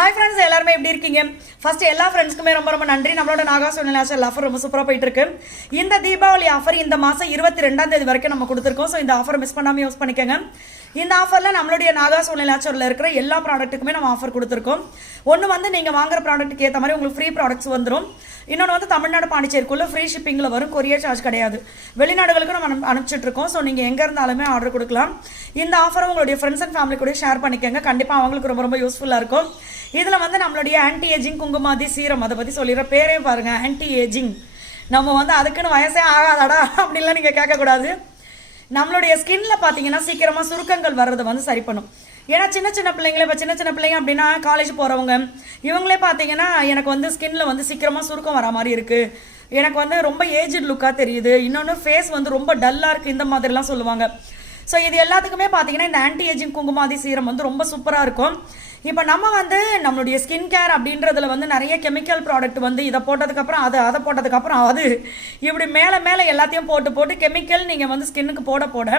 Hi friends, எல்லாருமே எப்படி இருக்கீங்க? ஃபர்ஸ்ட் எல்லா ஃப்ரெண்ட்ஸ்க்குமே ரொம்ப ரொம்ப நன்றி. நம்மளோட நாகாஸ் நேச்சுரல் ஆஃபர் ரொம்ப சூப்பராக போயிட்டு இருக்கு. இந்த தீபாவளி ஆஃபர் இந்த மாதம் 22ஆம் தேதி வரைக்கும் நம்ம கொடுத்துருக்கோம். ஸோ இந்த ஆஃபர் மிஸ் பண்ணாமல் யூஸ் பண்ணிக்கோங்க. இந்த ஆஃபரில் நம்மளுடைய நாகாஸ் நேச்சுரலில் இருக்கிற எல்லா ப்ராடக்ட்டுக்குமே நம்ம ஆஃபர் கொடுத்துருக்கோம். ஒன்று வந்து நீங்கள் வாங்குற ப்ராடக்ட்டுக்கு ஏற்ற மாதிரி உங்களுக்கு ஃப்ரீ ப்ராடக்ட்ஸ் வந்துடும். இன்னொன்று வந்து தமிழ்நாடு பாண்டிச்சேரிக்குள்ள ஃப்ரீ ஷிப்பிங்கில் வரும். கொரியர் சார்ஜ் கிடையாது. வெளிநாடுகளுக்கு நம்ம அனுப்பிச்சிட்டு இருக்கோம். ஸோ நீங்கள் எங்கே இருந்தாலுமே ஆர்டர் கொடுக்கலாம். இந்த ஆஃபரை உங்களுடைய ஃப்ரெண்ட்ஸ் அண்ட் ஃபேமிலி கூட ஷேர் பண்ணிக்கோங்க. கண்டிப்பாக அவங்களுக்கு ரொம்ப ரொம்ப யூஸ்ஃபுல்லாக இருக்கும். இதில் வந்து நம்மளுடைய ஆன்டி ஏஜிங் குங்குமாதி சீரம் அதை பற்றி சொல்லிடுற பேரே பாருங்கள், ஆன்டி ஏஜிங். நம்ம வந்து அதுக்குன்னு வயசே ஆகாதாடா அப்படின்லாம் நீங்கள் கேட்கக்கூடாது. நம்மளுடைய ஸ்கின்ல பார்த்தீங்கன்னா சீக்கிரமாக சுருக்கங்கள் வர்றதை வந்து சரி பண்ணும். ஏன்னா சின்ன சின்ன பிள்ளைங்களே, இப்போ சின்ன சின்ன பிள்ளைங்க அப்படின்னா காலேஜ் போகிறவங்க இவங்களே பார்த்தீங்கன்னா எனக்கு வந்து ஸ்கின்ல வந்து சீக்கிரமாக சுருக்கம் வர மாதிரி இருக்குது, எனக்கு வந்து ரொம்ப ஏஜ்டு லுக்காக தெரியுது, இன்னொன்று ஃபேஸ் வந்து ரொம்ப டல்லாக இருக்குது, இந்த மாதிரிலாம் சொல்லுவாங்க. ஸோ இது எல்லாத்துக்குமே பார்த்தீங்கன்னா இந்த ஆன்டி ஏஜிங் குங்குமாதி சீரம் வந்து ரொம்ப சூப்பராக இருக்கும். இப்போ நம்ம வந்து நம்மளுடைய ஸ்கின் கேர் அப்படின்றதுல வந்து நிறைய கெமிக்கல் ப்ராடக்ட் வந்து இதை போட்டதுக்கப்புறம் அதை போட்டதுக்கப்புறம் அது இப்படி மேலே மேலே எல்லாத்தையும் போட்டு கெமிக்கல் நீங்கள் வந்து ஸ்கின்னுக்கு போட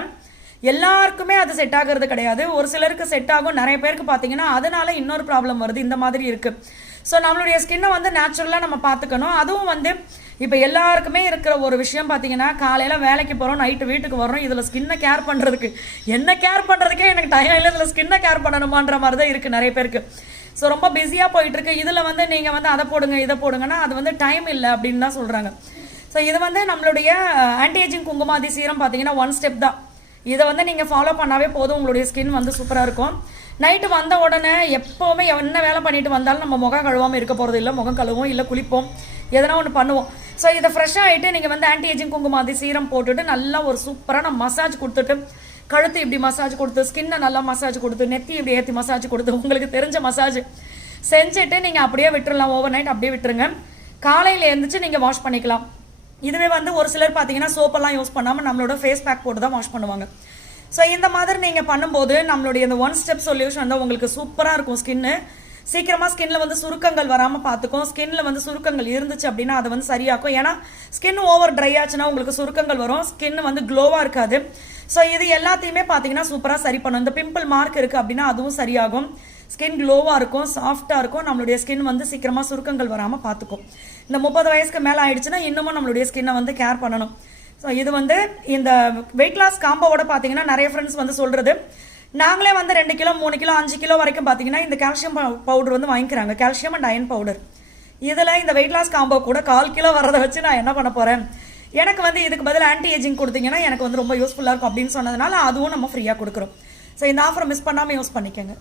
எல்லாருக்குமே அது செட் ஆகிறது கிடையாது. ஒரு சிலருக்கு செட் ஆகும், நிறைய பேருக்கு பார்த்தீங்கன்னா அதனால இன்னொரு ப்ராப்ளம் வருது. இந்த மாதிரி இருக்குது. ஸோ நம்மளுடைய ஸ்கின்னை வந்து நேச்சுரலாக நம்ம பார்த்துக்கணும். அதுவும் வந்து இப்போ எல்லாருக்குமே இருக்கிற ஒரு விஷயம் பார்த்தீங்கன்னா, காலையில் வேலைக்கு போகிறோம், நைட்டு வீட்டுக்கு வரோம், இதில் ஸ்கின்னை கேர் பண்ணுறதுக்கு என்ன கேர் பண்ணுறதுக்கே எனக்கு டைம் இல்லை, இதில் ஸ்கின்னை கேர் பண்ணணுமான்ற மாதிரி தான் இருக்குது நிறைய பேருக்கு. ஸோ ரொம்ப பிஸியாக போயிட்டுருக்கு. இதில் வந்து நீங்கள் வந்து அதை போடுங்க இதை போடுங்கன்னா அது வந்து டைம் இல்லை அப்படின்னு தான் சொல்கிறாங்க. ஸோ இது வந்து நம்மளுடைய ஆன்டி ஏஜிங் குங்குமாதி சீரம் பார்த்தீங்கன்னா 1 ஸ்டெப் தான். இதை வந்து நீங்கள் ஃபாலோ பண்ணாவே போதும், உங்களுடைய ஸ்கின் வந்து சூப்பராக இருக்கும். நைட்டு வந்த உடனே எப்போவுமே என்ன வேலை பண்ணிட்டு வந்தாலும் நம்ம முகம் கழுவாமல் இருக்க போகிறது இல்லை. முகம் கழுவோம், இல்லை குளிப்போம், எதனா ஒன்று பண்ணுவோம். ஸோ இதை ஃப்ரெஷ்ஷாக ஆகிட்டு நீங்கள் வந்து ஆன்டி ஏஜிங் குங்குமாதி சீரம் போட்டுட்டு நல்லா ஒரு சூப்பரான மசாஜ் கொடுத்துட்டு, கழுத்து இப்படி மசாஜ் கொடுத்து, ஸ்கின்னை நல்லா மசாஜ் கொடுத்து, நெத்தி இப்படி ஏற்றி மசாஜ் கொடுத்து, உங்களுக்கு தெரிஞ்ச மசாஜ் செஞ்சுட்டு நீங்கள் அப்படியே விட்டுறலாம். ஓவர் நைட் அப்படியே விட்டுருங்க. காலையில் எழுந்திரிச்சு நீங்கள் வாஷ் பண்ணிக்கலாம். இதுவே வந்து ஒரு சிலர் பார்த்தீங்கன்னா சோப்பெல்லாம் யூஸ் பண்ணாமல் நம்மளோட ஃபேஸ் பேக் போட்டு தான் வாஷ் பண்ணுவாங்க. ஸோ இந்த மாதிரி நீங்கள் பண்ணும்போது நம்மளுடைய இந்த 1 ஸ்டெப் சொல்யூஷன் தான் உங்களுக்கு சூப்பராக இருக்கும். ஸ்கின்னு சீக்கிரமாக ஸ்கின்ல வந்து சுருக்கங்கள் வராமல் பார்த்துக்கும். ஸ்கின்ல வந்து சுருக்கங்கள் இருந்துச்சு அப்படின்னா அதை வந்து சரியாக்கும். ஏன்னா ஸ்கின் ஓவர் ட்ரை ஆச்சுன்னா உங்களுக்கு சுருக்கங்கள் வரும், ஸ்கின் வந்து க்ளோவாக இருக்காது. ஸோ இது எல்லாத்தையுமே பார்த்தீங்கன்னா சூப்பராக சரி பண்ணும். இந்த பிம்பிள் மார்க் இருக்குது அப்படின்னா அதுவும் சரியாகும். ஸ்கின் க்ளோவாக இருக்கும், சாஃப்டாக இருக்கும். நம்மளுடைய ஸ்கின் வந்து சீக்கிரமாக சுருக்கங்கள் வராமல் பார்த்துக்கும். இந்த 30 வயசுக்கு மேலே ஆயிடுச்சுன்னா இன்னமும் நம்மளுடைய ஸ்கின்னை வந்து கேர் பண்ணணும். ஸோ இது வந்து இந்த வெயிட் லாஸ் காம்போவோட பார்த்தீங்கன்னா நிறைய ஃப்ரெண்ட்ஸ் வந்து சொல்கிறது, நாங்களே வந்து 2 கிலோ 3 கிலோ 5 கிலோ வரைக்கும் பார்த்தீங்கன்னா இந்த கால்சியம் பவுடர் வந்து வாங்கிக்கிறாங்க, கால்சியம் அண்ட் அயன் பவுடர். இதில் இந்த வெயிட் லாஸ் காம்போ கூட 1/4 கிலோ வரதை வச்சு நான் என்ன பண்ண போகிறேன், எனக்கு வந்து இதுக்கு பதில் ஆன்டி ஏஜிங் கொடுத்தீங்கன்னா எனக்கு வந்து ரொம்ப யூஸ்ஃபுல்லாக இருக்கும் அப்படின்னு சொன்னதுனால அதுவும் நம்ம ஃப்ரீயாக கொடுக்குறோம். ஸோ இந்த ஆஃபரை மிஸ் பண்ணாமல் யூஸ் பண்ணிக்கோங்க.